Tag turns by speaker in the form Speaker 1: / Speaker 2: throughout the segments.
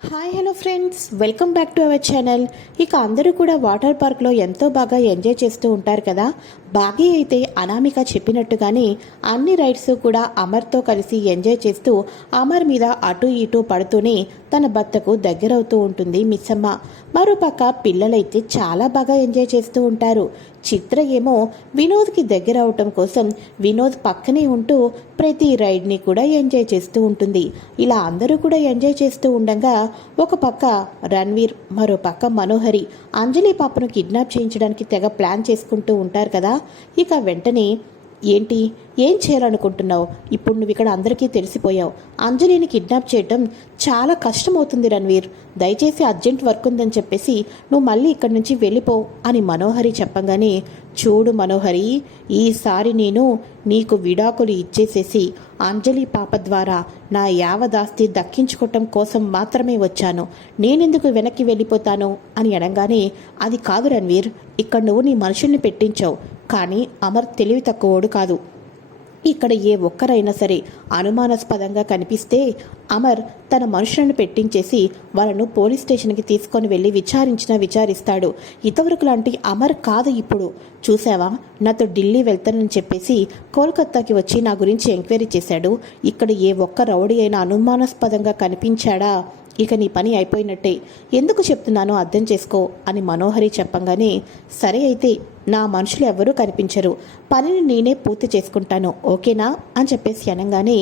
Speaker 1: Hi hello friends welcome back to our channel ఇక అందరూ కూడా వాటర్ పార్క్లో ఎంతో బాగా ఎంజాయ్ చేస్తూ ఉంటారు కదా? బాగీ అయితే అనామిక చెప్పినట్టుగానే అన్ని రైడ్స్ కూడా అమర్తో కలిసి ఎంజాయ్ చేస్తూ అమర్ మీద అటు ఇటు పడుతూనే తన భర్తకు దగ్గరవుతూ ఉంటుంది మిస్సమ్మ. మరోపక్క పిల్లలైతే చాలా బాగా ఎంజాయ్ చేస్తూ ఉంటారు. చిత్ర ఏమో వినోద్కి దగ్గర అవటం కోసం వినోద్ పక్కనే ఉంటూ ప్రతి రైడ్ని కూడా ఎంజాయ్ చేస్తూ ఉంటుంది. ఇలా అందరూ కూడా ఎంజాయ్ చేస్తూ ఉండగా ఒక పక్క రణ్వీర్ మరో పక్క మనోహరి అంజలి పాపను కిడ్నాప్ చేయించడానికి తెగ ప్లాన్ చేసుకుంటూ ఉంటారు కదా. ఇక వెంటనే ఏంటి? ఏం చేయాలనుకుంటున్నావు? ఇప్పుడు నువ్వు ఇక్కడ అందరికీ తెలిసిపోయావు. అంజలిని కిడ్నాప్ చేయటం చాలా కష్టమవుతుంది రణ్వీర్. దయచేసి అర్జెంట్ వర్క్ ఉందని చెప్పేసి నువ్వు మళ్ళీ ఇక్కడి నుంచి వెళ్ళిపో అని మనోహరి చెప్పగానే చూడు మనోహరి ఈసారి నేను నీకు విడాకులు ఇచ్చేసేసి అంజలి పాప ద్వారా నా యావదాస్తి దక్కించుకోవటం కోసం మాత్రమే వచ్చాను. నేనెందుకు వెనక్కి వెళ్ళిపోతాను? అని అనగానే అది కాదు రణ్వీర్ ఇక్కడ నువ్వు నీ మనుషుల్ని పెట్టించావు. కానీ అమర్ తెలివి తక్కువోడు కాదు. ఇక్కడ ఏ ఒక్కరైనా సరే అనుమానాస్పదంగా కనిపిస్తే అమర్ తన మనుషులను పెట్టించేసి వాళ్ళను పోలీస్ స్టేషన్కి తీసుకొని వెళ్ళి విచారించినా విచారిస్తాడు. ఇతవరకు లాంటి అమర్ కాదు ఇప్పుడు. చూసావా నాతో ఢిల్లీ వెళ్తానని చెప్పేసి కోల్కత్తాకి వచ్చి నా గురించి ఎంక్వైరీ చేశాడు. ఇక్కడ ఏ ఒక్క రౌడీ అయినా అనుమానాస్పదంగా కనిపించాడా? ఇక నీ పని అయిపోయినట్టే. ఎందుకు చెప్తున్నానో అర్థం చేసుకో అని మనోహరి చెప్పంగానే సరే అయితే నా మనుషులు ఎవరూ కనిపించరు. పనిని నేనే పూర్తి చేసుకుంటాను. ఓకేనా? అని చెప్పేసి అనగానే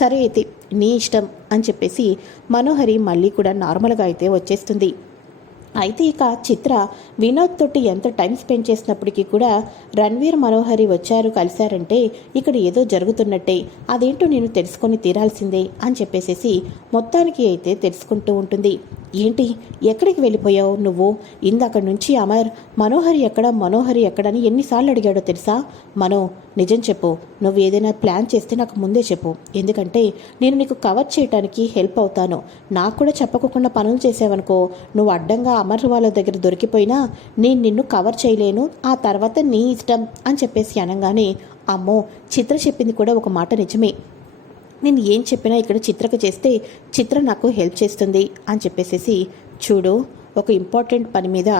Speaker 1: సరే అయితే నీ ఇష్టం అని చెప్పేసి మనోహరి మళ్ళీ కూడా నార్మల్గా అయితే వచ్చేస్తుంది. అయితే ఇక చిత్ర వినోద్ తోటి ఎంత టైం స్పెండ్ చేసినప్పటికీ కూడా రణ్వీర్ మనోహరి వచ్చారు కలిశారంటే ఇక్కడ ఏదో జరుగుతున్నట్టే. అదేంటో నేను తెలుసుకొని తీరాల్సిందే అని చెప్పేసేసి మొత్తానికి అయితే తెలుసుకుంటూ ఉంటుంది. ఏంటి? ఎక్కడికి వెళ్ళిపోయావు నువ్వు? ఇందాక నుంచి అమర్ మనోహరి ఎక్కడ మనోహరి ఎక్కడని ఎన్నిసార్లు అడిగాడో తెలుసా? మనో నిజం చెప్పు. నువ్వు ఏదైనా ప్లాన్ చేస్తే నాకు ముందే చెప్పు. ఎందుకంటే నేను నీకు కవర్ చేయడానికి హెల్ప్ అవుతాను. నాకు కూడా చెప్పకుండా పనులు చేసావనుకో నువ్వు అడ్డంగా అమర్ వాళ్ళ దగ్గర దొరికిపోయినా నేను నిన్ను కవర్ చేయలేను ఆ తర్వాత నీ ఇష్టం అని చెప్పేసి అనగానే అమ్మో చిత్ర చెప్పింది కూడా ఒక మాట నిజమే. నేను ఏం చెప్పినా ఇక్కడ చిత్రకు చేస్తే చిత్ర నాకు హెల్ప్ చేస్తుంది అని చెప్పేసేసి చూడు ఒక ఇంపార్టెంట్ పని మీద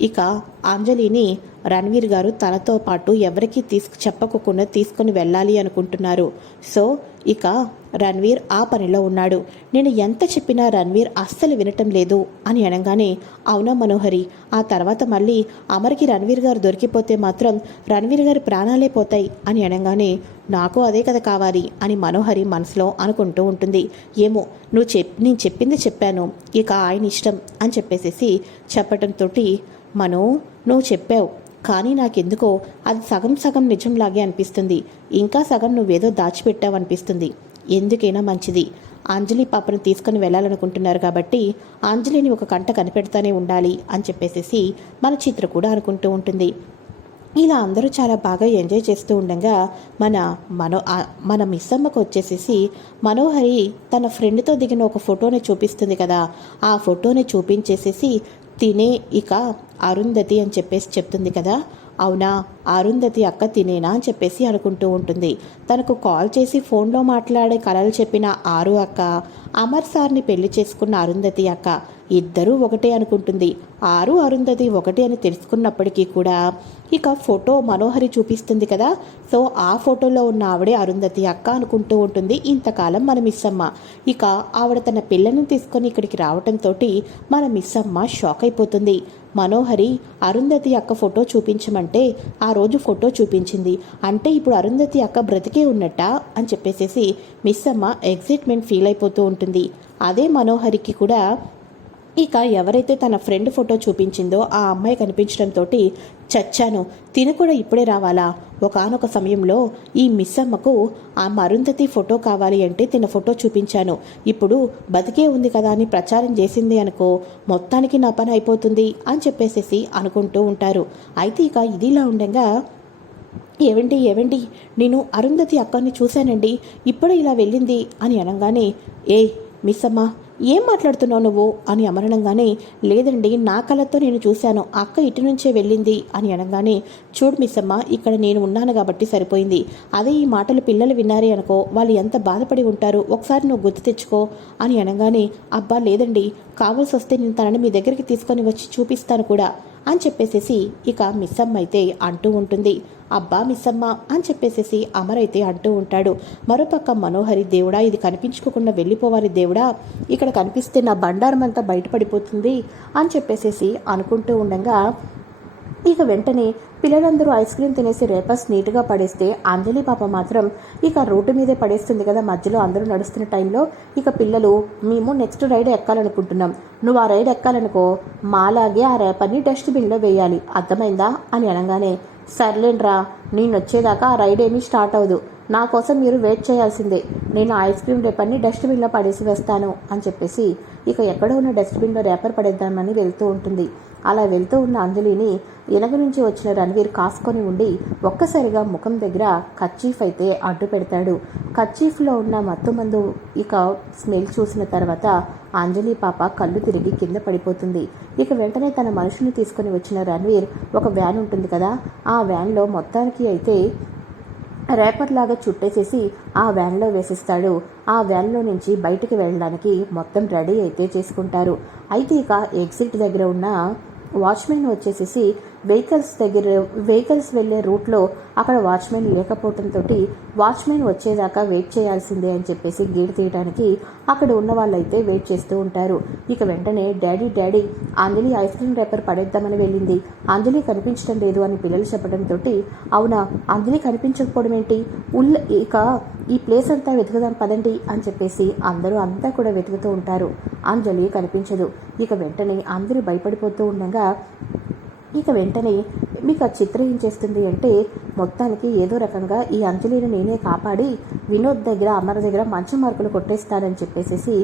Speaker 1: ఇక అంజలిని రణ్వీర్ గారు తనతో పాటు ఎవరికీ తీసుకు చెప్పకుండా తీసుకొని వెళ్ళాలి అనుకుంటున్నారు. సో ఇక రణ్వీర్ ఆ పనిలో ఉన్నాడు. నేను ఎంత చెప్పినా రణ్వీర్ అస్సలు వినటం లేదు అని అనగానే అవునా మనోహరి? ఆ తర్వాత మళ్ళీ అమర్కి రణ్వీర్ గారు దొరికిపోతే మాత్రం రణ్వీర్ గారి ప్రాణాలే పోతాయి అని అనగానే నాకు అదే కదా కావాలి అని మనోహరి మనసులో అనుకుంటూ ఉంటుంది. ఏమో నువ్వు చెప్ నేను చెప్పింది చెప్పాను ఇక ఆయన ఇష్టం అని చెప్పేసేసి చెప్పటంతో మనో నువ్వు చెప్పావు. కానీ నాకెందుకో అది సగం సగం నిజంలాగే అనిపిస్తుంది. ఇంకా సగం నువ్వేదో దాచిపెట్టావనిపిస్తుంది. ఎందుకైనా మంచిది. అంజలి పాపను తీసుకొని వెళ్ళాలనుకుంటున్నారు కాబట్టి అంజలిని ఒక కంట కనిపెడతానే ఉండాలి అని చెప్పేసేసి మన చిత్ర కూడా అనుకుంటూ ఉంటుంది. ఇలా అందరూ చాలా బాగా ఎంజాయ్ చేస్తూ ఉండగా మన మనో మన మిస్సమ్మకు వచ్చేసేసి మనోహరి తన ఫ్రెండ్తో దిగిన ఒక ఫోటోని చూపిస్తుంది కదా. ఆ ఫోటోని చూపించేసేసి తినే ఇక అరుంధతి అని చెప్పేసి చెప్తుంది కదా. అవునా? అరుంధతి అక్క తినేనా అని చెప్పేసి అనుకుంటూ ఉంటుంది. తనకు కాల్ చేసి ఫోన్లో మాట్లాడే కలలు చెప్పిన ఆరు అక్క అమర్ సార్ని పెళ్ళి చేసుకున్న అరుంధతి అక్క ఇద్దరూ ఒకటే అనుకుంటుంది. ఆరు అరుంధతి ఒకటే అని తెలుసుకున్నప్పటికీ కూడా ఇక ఫోటో మనోహరి చూపిస్తుంది కదా. సో ఆ ఫోటోలో ఉన్న ఆవిడే అరుంధతి అక్క అనుకుంటూ ఉంటుంది. ఇంతకాలం మన మిస్సమ్మ. ఇక ఆవిడ తన పిల్లని తీసుకొని ఇక్కడికి రావటంతో మన మిస్సమ్మ షాక్ అయిపోతుంది. మనోహరి అరుంధతి అక్క ఫోటో చూపించమంటే ఆ ఆ రోజు ఫోటో చూపించింది. అంటే ఇప్పుడు అరుంధతి అక్క బ్రతికే ఉన్నట్టా? అని చెప్పేసేసి మిస్ అమ్మ ఎగ్జైట్మెంట్ ఫీల్ అయిపోతూ ఉంటుంది. అదే మనోహరికి కూడా ఇక ఎవరైతే తన ఫ్రెండ్ ఫోటో చూపించిందో ఆ అమ్మాయి కనిపించడంతో చచ్చాను. తిను కూడా ఇప్పుడే రావాలా? ఒకానొక సమయంలో ఈ మిస్ అమ్మకు ఆ మరుంధతి ఫోటో కావాలి అంటే తిన ఫోటో చూపించాను. ఇప్పుడు బతికే ఉంది కదా అని ప్రచారం చేసింది అనుకో మొత్తానికి నా పని అయిపోతుంది అని చెప్పేసేసి అనుకుంటూ ఉంటారు. అయితే ఇక ఇదిలా ఉండగా ఏవండి ఏవండి? నేను అరుంధతి అక్కని చూశానండి. ఇప్పుడే ఇలా వెళ్ళింది అని అనగానే ఏ మిస్ అమ్మ ఏం మాట్లాడుతున్నావు నువ్వు? అని అమరణంగానే లేదండి నా కళ్ళతో నేను చూశాను. అక్క ఇటు నుంచే వెళ్ళింది అని అనగానే చూడు మిస్సమ్మ ఇక్కడ నేను ఉన్నాను కాబట్టి సరిపోయింది. అదే ఈ మాటలు పిల్లలు విన్నారే అనుకో వాళ్ళు ఎంత బాధపడి ఉంటారు? ఒకసారి నువ్వు గుర్తు తెచ్చుకో అని అనగానే అబ్బా లేదండి. కావాల్సి వస్తే నేను తనని మీ దగ్గరికి తీసుకొని వచ్చి చూపిస్తాను కూడా. అని చెప్పేసేసి ఇక మిస్సమ్మ అయితే అంటూ ఉంటుంది. అబ్బా మిస్సమ్మ అని చెప్పేసేసి అమరైతే అంటూ ఉంటాడు. మరోపక్క మనోహరి దేవుడా ఇది కనిపించుకోకుండా వెళ్ళిపోవాలి దేవుడా ఇక్కడ కనిపిస్తే నా బండారం అంతా బయటపడిపోతుంది అని చెప్పేసేసి అనుకుంటూ ఉండగా ఇక వెంటనే పిల్లలందరూ ఐస్ క్రీమ్ తినేసి రేపర్స్ నీట్గా పడేస్తే అంజలి పాప మాత్రం ఇక రోడ్డు మీదే పడేస్తుంది కదా మధ్యలో అందరూ నడుస్తున్న టైంలో. ఇక పిల్లలు మేము నెక్స్ట్ రైడ్ ఎక్కాలనుకుంటున్నాం. నువ్వు ఆ రైడ్ ఎక్కాలనుకో. మాలాగే ఆ రేపర్ని డస్ట్బిన్లో వేయాలి. అర్థమైందా? అని అనగానే సర్లేండ్రా నేను వచ్చేదాకా ఆ రైడ్ ఏమీ స్టార్ట్ అవ్వదు. నా కోసం మీరు వెయిట్ చేయాల్సిందే. నేను ఐస్ క్రీమ్ రేపర్ని డస్ట్బిన్లో పడేసి వేస్తాను. అని చెప్పేసి ఇక ఎక్కడ ఉన్న డస్ట్బిన్లో రేపర్ పడేద్దామని వెళ్తూ ఉంటుంది. అలా వెళ్తూ ఉన్న అంజలిని వెనక నుంచి వచ్చిన రణవీర్ కాసుకొని ఉండి ఒక్కసారిగా ముఖం దగ్గర కచ్చీఫ్ అయితే అడ్డు పెడతాడు. కచ్చీఫ్లో ఉన్న మత్తు మందు ఇక స్మెల్ చూసిన తర్వాత అంజలి పాప కళ్ళు తిరిగి కింద పడిపోతుంది. ఇక వెంటనే తన మనుషుని తీసుకొని వచ్చిన రణవీర్ ఒక వ్యాన్ ఉంటుంది కదా ఆ వ్యాన్లో మొత్తానికి అయితే రేపర్ లాగా చుట్టేసేసి ఆ వ్యాన్లో వేసిస్తాడు. ఆ వ్యాన్లో నుంచి బయటికి వెళ్ళడానికి మొత్తం రెడీ అయితే చేసుకుంటారు. అయితే ఇక ఎగ్జిట్ దగ్గర ఉన్న వాచ్మెన్ వచ్చేసేసి వెహికల్స్ దగ్గర వెహికల్స్ వెళ్ళే రూట్లో అక్కడ వాచ్మెన్ లేకపోవడంతో వాచ్మెన్ వచ్చేదాకా వెయిట్ చేయాల్సిందే అని చెప్పేసి గేట్ తీయడానికి అక్కడ ఉన్న వాళ్ళైతే వెయిట్ చేస్తూ ఉంటారు. ఇక వెంటనే daddy daddy Anjali ice cream wrapper పడేద్దామని వెళ్ళింది. అంజలి కనిపించడం లేదు అని పిల్లలు చెప్పడంతో అవునా అంజలి కనిపించకపోవడం ఏంటి? ఉల్ ఇక ఈ ప్లేస్ అంతా వెతుకుదాం పదండి అని చెప్పేసి అందరూ అంతా కూడా వెతుకుతూ ఉంటారు. అంజలి కనిపించదు. ఇక వెంటనే అందరూ భయపడిపోతూ ఉండగా ఇక వెంటనే మీకు ఆ చిత్రం ఏం చేస్తుంది అంటే మొత్తానికి ఏదో రకంగా ఈ అంజలిని నేనే కాపాడి వినోద్ దగ్గర అమర్ దగ్గర మంచి మార్కులు కొట్టేస్తానని చెప్పేసేసి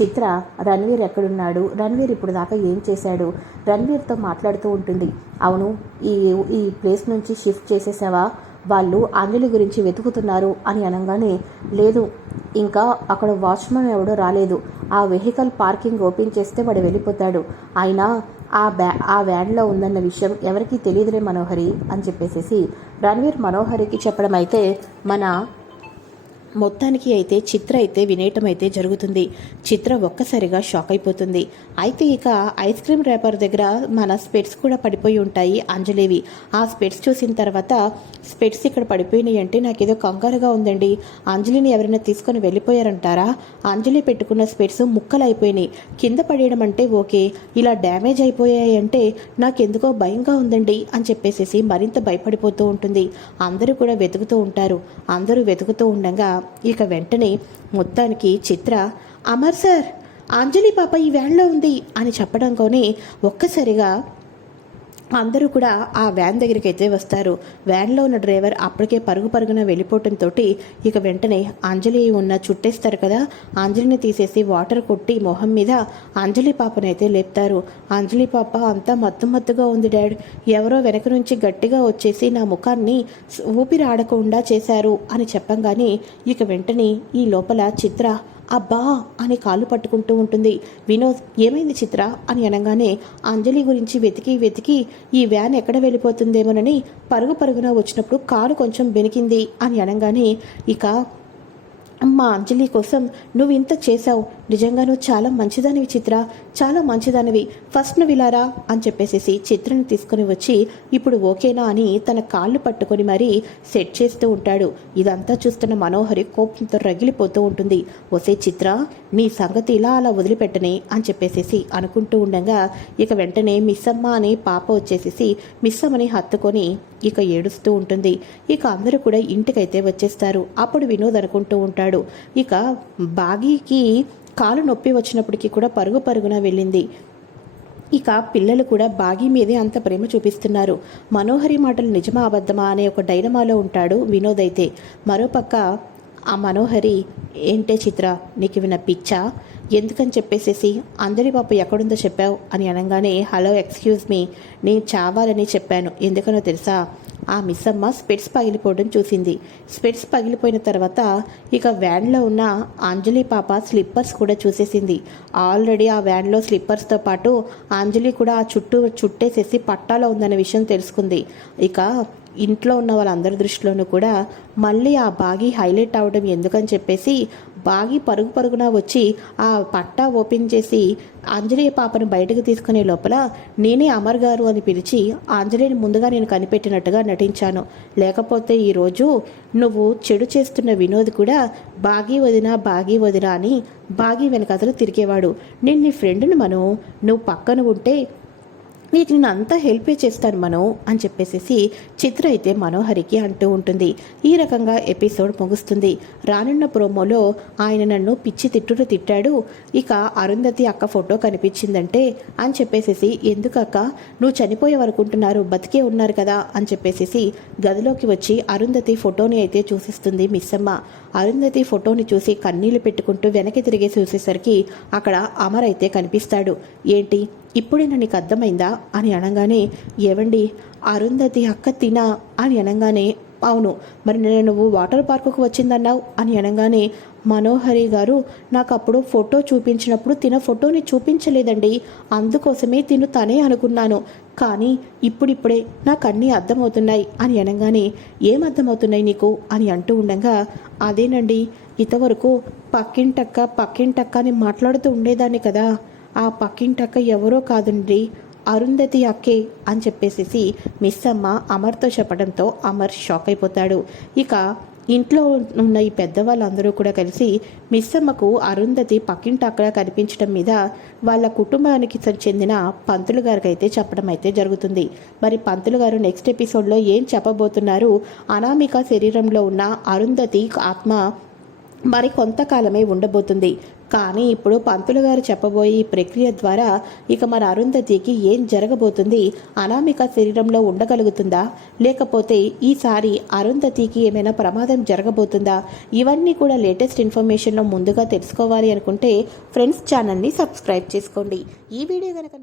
Speaker 1: చిత్ర రణ్వీర్ ఎక్కడున్నాడు? రణ్వీర్ ఇప్పుడు దాకా ఏం చేశాడు? రణ్వీర్తో మాట్లాడుతూ ఉంటుంది. అవును ఈ ఈ ప్లేస్ నుంచి షిఫ్ట్ చేసేసావా? వాళ్ళు అంజలి గురించి వెతుకుతున్నారు అని అనగానే లేదు ఇంకా అక్కడ వాచ్మెన్ ఎవడో రాలేదు. ఆ వెహికల్ పార్కింగ్ ఓపెన్ చేస్తే వాడు వెళ్ళిపోతాడు. అయినా ఆ బ్యా ఆ వ్యాన్లో ఉందన్న విషయం ఎవరికీ తెలియదురే మనోహరి అని చెప్పేసేసి రణ్వీర్ మనోహరికి చెప్పడం అయితే మన మొత్తానికి అయితే చిత్ర అయితే వినేయటం అయితే జరుగుతుంది. చిత్ర ఒక్కసారిగా షాక్ అయిపోతుంది. అయితే ఇక ఐస్ క్రీమ్ రేపర్ దగ్గర మన స్పెట్స్ కూడా పడిపోయి ఉంటాయి అంజలివి. ఆ స్పెట్స్ చూసిన తర్వాత స్పెట్స్ ఇక్కడ పడిపోయినాయి అంటే నాకు ఏదో కంగారుగా ఉందండి. అంజలిని ఎవరైనా తీసుకొని వెళ్ళిపోయారంటారా? అంజలి పెట్టుకున్న స్పెట్స్ ముక్కలు అయిపోయినాయి కింద పడేయడం అంటే ఓకే. ఇలా డ్యామేజ్ అయిపోయాయి అంటే నాకెందుకో భయంగా ఉందండి అని చెప్పేసేసి మరింత భయపడిపోతూ ఉంటుంది. అందరూ కూడా వెతుకుతూ ఉంటారు. అందరూ వెతుకుతూ ఉండగా ఇక వెంటనే మొత్తానికి చిత్ర అమర్ సార్ అంజలి పాప ఈ వ్యాన్లో ఉంది అని చెప్పడంతోనే ఒక్కసారిగా అందరూ కూడా ఆ వ్యాన్ దగ్గరికి అయితే వస్తారు. వ్యాన్లో ఉన్న డ్రైవర్ అప్పటికే పరుగు పరుగున వెళ్ళిపోవటంతో ఇక వెంటనే అంజలి ఉన్న చుట్టేస్తారు కదా. అంజలిని తీసేసి వాటర్ కొట్టి మొహం మీద అంజలి పాపనైతే లేపుతారు. అంజలి పాప అంతా మత్తు మత్తుగా ఉంది డాడ్. ఎవరో వెనక నుంచి గట్టిగా వచ్చేసి నా ముఖాన్ని ఊపిరి ఆడకుండా చేశారు అని చెప్పంగానే ఇక వెంటనే ఈ లోపల చిత్ర అబ్బా అని కాళ్ళు పట్టుకుంటూ ఉంటుంది. వినోద్ ఏమైంది చిత్ర? అని అనగానే అంజలి గురించి వెతికి వెతికి ఈ వ్యాన్ ఎక్కడ వెళ్ళిపోతుందేమోనని పరుగు పరుగున వచ్చినప్పుడు కారు కొంచెం బెనికింది అని అనగానే ఇక అమ్మ అంజలి కోసం నువ్వు ఇంత చేశావు. నిజంగా నువ్వు చాలా మంచిదానివి చిత్ర. చాలా మంచిదానివి. ఫస్ట్ నువ్వు ఇలారా అని చెప్పేసేసి చిత్రను తీసుకుని వచ్చి ఇప్పుడు ఓకేనా? అని తన కాళ్ళు పట్టుకొని మరీ సెట్ చేస్తూ ఉంటాడు. ఇదంతా చూస్తున్న మనోహరి కోపంతో రగిలిపోతూ ఉంటుంది. ఒసే చిత్ర నీ సంగతి ఇలా అలా వదిలిపెట్టని? అని చెప్పేసేసి అనుకుంటూ ఉండగా ఇక వెంటనే మిస్సమ్మ అనే పాప వచ్చేసేసి మిస్సమ్మని హత్తుకొని ఇక ఏడుస్తూ ఉంటుంది. ఇక అందరూ కూడా ఇంటికైతే వచ్చేస్తారు. అప్పుడు వినోద్ అనుకుంటూ ఉంటాడు. ఇక బాగీకి కాలు నొప్పి వచ్చినప్పటికీ కూడా పరుగు పరుగున వెళ్ళింది. ఇక పిల్లలు కూడా బాగీ మీదే అంత ప్రేమ చూపిస్తున్నారు. మనోహరి మాటలు నిజమా అబద్ధమా అనే ఒక డైనమాలో ఉంటాడు వినోద్ అయితే. మరోపక్క ఆ మనోహరి ఏంటే చిత్ర నీకు విన పిచ్చా? ఎందుకని చెప్పేసేసి అందరి పాప ఎక్కడుందో చెప్పావు? అని అనగానే హలో ఎక్స్క్యూజ్ మీ నేను చావాలని చెప్పాను. ఎందుకనో తెలుసా? ఆ మిస్సమ్మ స్పెట్స్ పగిలిపోవడం చూసింది. స్పెట్స్ పగిలిపోయిన తర్వాత ఇక వ్యాన్లో ఉన్న అంజలి పాప స్లిప్పర్స్ కూడా చూసేసింది. ఆల్రెడీ ఆ వ్యాన్లో స్లిప్పర్స్తో పాటు అంజలి కూడా ఆ చుట్టూ చుట్టేసేసి పట్టాలో ఉందనే విషయం తెలుసుకుంది. ఇక ఇంట్లో ఉన్న వాళ్ళందరి దృష్టిలోనూ కూడా మళ్ళీ ఆ బాగి హైలైట్ అవ్వడం ఎందుకని చెప్పేసి బాగి పరుగు పరుగున వచ్చి ఆ పట్టా ఓపెన్ చేసి ఆంజనేయ పాపను బయటకు తీసుకునే లోపల నేనే అమర్ గారు అని పిలిచి ఆంజనేయుని ముందుగా నేను కనిపెట్టినట్టుగా నటించాను. లేకపోతే ఈరోజు నువ్వు చెడు చేస్తున్న వినోద్ కూడా బాగి వదిన బాగి వదిన అని బాగి వెనకతలు తిరిగేవాడు. నేను నీ ఫ్రెండ్ని మనం. నువ్వు పక్కన ఉంటే నీకు నేను అంతా హెల్ప్ చేస్తాను మనో అని చెప్పేసేసి చిత్ర అయితే మనోహరికి అంటూ ఉంటుంది. ఈ రకంగా ఎపిసోడ్ ముగుస్తుంది. రానున్న ప్రోమోలో ఆయన నన్ను పిచ్చి తిట్టుడు తిట్టాడు. ఇక అరుంధతి అక్క ఫోటో కనిపించిందంటే అని చెప్పేసేసి ఎందుకక్క నువ్వు చనిపోయే వరకుంటున్నారు బతికే ఉన్నారు కదా అని చెప్పేసేసి గదిలోకి వచ్చి అరుంధతి ఫోటోని అయితే చూసిస్తుంది మిస్సమ్మ అరుంధతి ఫోటోని చూసి కన్నీళ్ళు పెట్టుకుంటూ వెనక్కి తిరిగి చూసేసరికి అక్కడ అమర్ అయితే కనిపిస్తాడు. ఏంటి? ఇప్పుడైనా నీకు అర్థమైందా అని అనగానే ఏవండి? అరుంధతి అక్క తినా? అని అనగానే అవును. మరి నేను నువ్వు వాటర్ పార్కుకు వచ్చిందన్నావు? అని అనగానే మనోహరి గారు నాకు అప్పుడు ఫోటో చూపించినప్పుడు తిన ఫోటోని చూపించలేదండి. అందుకోసమే తిను తనే అనుకున్నాను. కానీ ఇప్పుడిప్పుడే నాకు అన్నీ అర్థమవుతున్నాయి అని అనగానే ఏం అర్థమవుతున్నాయి నీకు? అని అంటూ ఉండగా అదేనండి. ఇంతవరకు పక్కింటక్క పక్కింటక్క అని మాట్లాడుతూ ఉండేదాన్ని కదా. ఆ పక్కింటక్క ఎవరో కాదండి అరుంధతి అక్కే అని చెప్పేసేసి మిస్ అమ్మ అమర్తో చెప్పడంతో అమర్ షాక్ అయిపోతాడు ఇక ఇంట్లో ఉన్న ఈ పెద్దవాళ్ళందరూ కూడా కలిసి మిస్ అమ్మకు అరుంధతి పక్కింటి అక్కడ కనిపించడం మీద వాళ్ళ కుటుంబానికి చెందిన పంతులు గారికి అయితే చెప్పడం అయితే జరుగుతుంది. మరి పంతులు గారు నెక్స్ట్ ఎపిసోడ్లో ఏం చెప్పబోతున్నారు? అనామిక శరీరంలో ఉన్న అరుంధతి ఆత్మ మరి కొంతకాలమే ఉండబోతుంది. కానీ ఇప్పుడు పంతులు గారు చెప్పబోయే ఈ ప్రక్రియ ద్వారా ఇక మన అరుంధతికి ఏం జరగబోతుంది? అనామిక శరీరంలో ఉండగలుగుతుందా? లేకపోతే ఈసారి అరుంధతికి ఏమైనా ప్రమాదం జరగబోతుందా? ఇవన్నీ కూడా లేటెస్ట్ ఇన్ఫర్మేషన్లో ముందుగా తెలుసుకోవాలి అనుకుంటే ఫ్రెండ్స్ ఛానల్ని సబ్స్క్రైబ్ చేసుకోండి. ఈ వీడియో కనుక